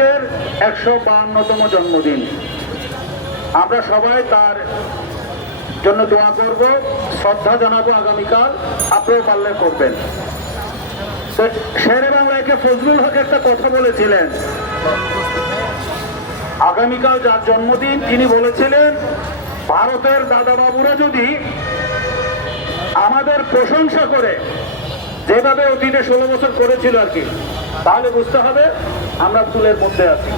হকের একশো বাহান্নতম জন্মদিন। আমরা সবাই তার জন্য দোয়া করব, শ্রদ্ধা জানাব আগামীকাল আপনারা পারলে করবেন। তো শেরে বাংলাকে ফজলুল হক একটা কথা বলেছিলেন। আগামীকাল যার জন্মদিন, তিনি বলেছিলেন, ভারতের দাদা বাবুরা যদি আমাদের প্রশংসা করে, যেভাবে অতীতে ষোলো বছর করেছিল আর কি, তাহলে বুঝতে হবে আমরা চুলের মধ্যে আছি।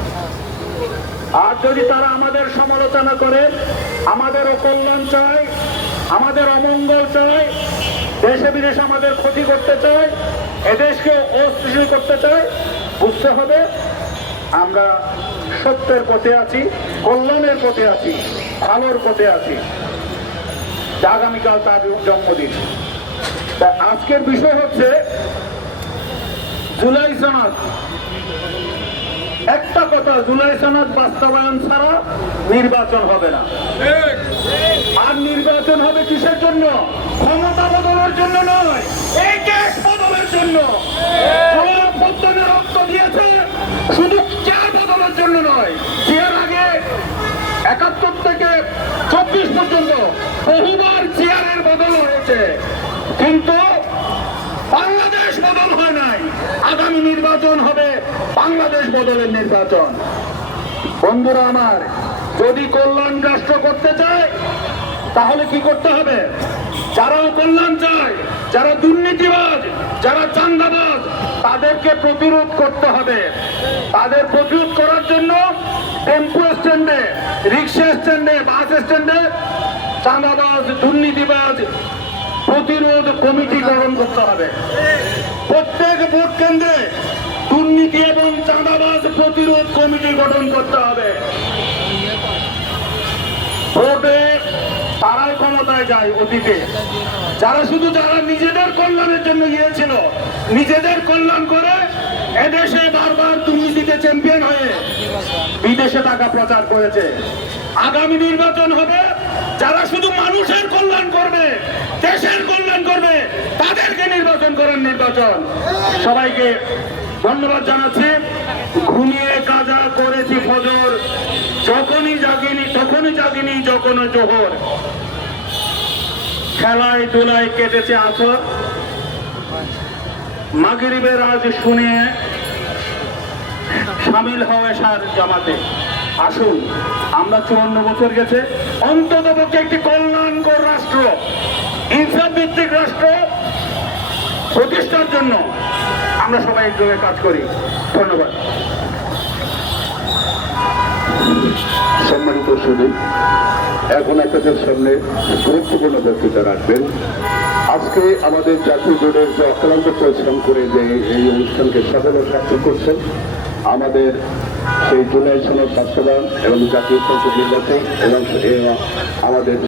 আর যদি তারা আমাদের সমালোচনা করে আমাদের অকল্যাণ চায়, আমাদের অমঙ্গল চায়, দেশে বিদেশে আমাদের ক্ষতি করতে চায়, এদেশকে অস্থিতিশীল করতে চায়, বুঝতে হবে আমরা সত্যের পথে আছি, কল্যাণের পথে আছি, ভালোর পথে আছি। আগামীকাল তার জন্মদিন। আজকের বিষয় হচ্ছে জুলাই সমাজ একটা কথা, জুলাই সনদ বাস্তবায়ন ছাড়া নির্বাচন হবে না। আর নির্বাচন হবে কিসের জন্য? ক্ষমতা বদলের জন্য নয় এই দেশ বদলের জন্য। রক্ত দিয়েছে, শুধু চেয়ার বদলের জন্য নয় চেয়ার আগে একাত্তর থেকে চব্বিশ পর্যন্ত বহুবার চেয়ারের বদল হয়েছে। কিন্তু বাংলাদেশ বদল হয় নাই। আগামী নির্বাচন হবে বাংলাদেশ বদলের নির্বাচন। বন্ধুরা আমার, যদি কল্যাণ রাষ্ট্র করতে চায়, তাহলে কি করতে হবে? যারা কল্যাণ চায়, যারা দুর্নীতিবাজ, যারা চান্দাবাজ তাদেরকে প্রতিরোধ করতে হবে। তাদের প্রতিরোধ করার জন্য টেম্পো স্ট্যান্ডে, রিক্সা স্ট্যান্ডে, বাস স্ট্যান্ডে চাঁদাবাজ, দুর্নীতিবাজ কমিটি গঠন করতে হবে। প্রত্যেক ভোট কেন্দ্রে দুর্নীতি এবং চাঁদাবাজ প্রতিরোধ কমিটি গঠন করতে হবে। ভোটে তারাই ক্ষমতায় যায় অতীতে। যারা শুধু যারা নিজেদের কল্যাণের জন্য গিয়েছিল, নিজেদের কল্যাণ করে এদেশে বারবার দুর্নীতিতে চ্যাম্পিয়ন বিদেশে টাকা প্রচার করেছে। আগামী নির্বাচন হবে, যারা শুধু মানুষের কল্যাণ করবে, দেশের কল্যাণ করবে, তাদেরকে নির্বাচন করেন নির্বাচন। সবাইকে ধন্যবাদ জানাচ্ছি। ঘুমিয়ে কাজা করেছি ফজর। যখনই জাগিনি, তখনই জাগিনি যখন জোহর। খেলায় দোলায় কেটেছে আছর মাগরিবের আজ শুনে সামিল হওয়া সার জামাতে। আসুন, আমরা চুয়ান্ন বছর গেছে অন্তত পক্ষে একটি কল্যাণকর রাষ্ট্র ইনসাফ ভিত্তিক রাষ্ট্র প্রতিষ্ঠার জন্য আমরা সবাই একযোগে কাজ করি। ধন্যবাদ। সম্মানিত সুদী এখন আপনাদের সামনে গুরুত্বপূর্ণ বক্তৃতা রাখবেন। আজকে আমাদের জাতীয় জোটের যে অক্লান্ত পরিশ্রম করে যে এই অনুষ্ঠানকে ও সার্থক করছেন আমাদের সেই জুলাই সনদ বাস্তবায়ন এবং জাতীয় সংসদ নির্বাচন এবং আমাদের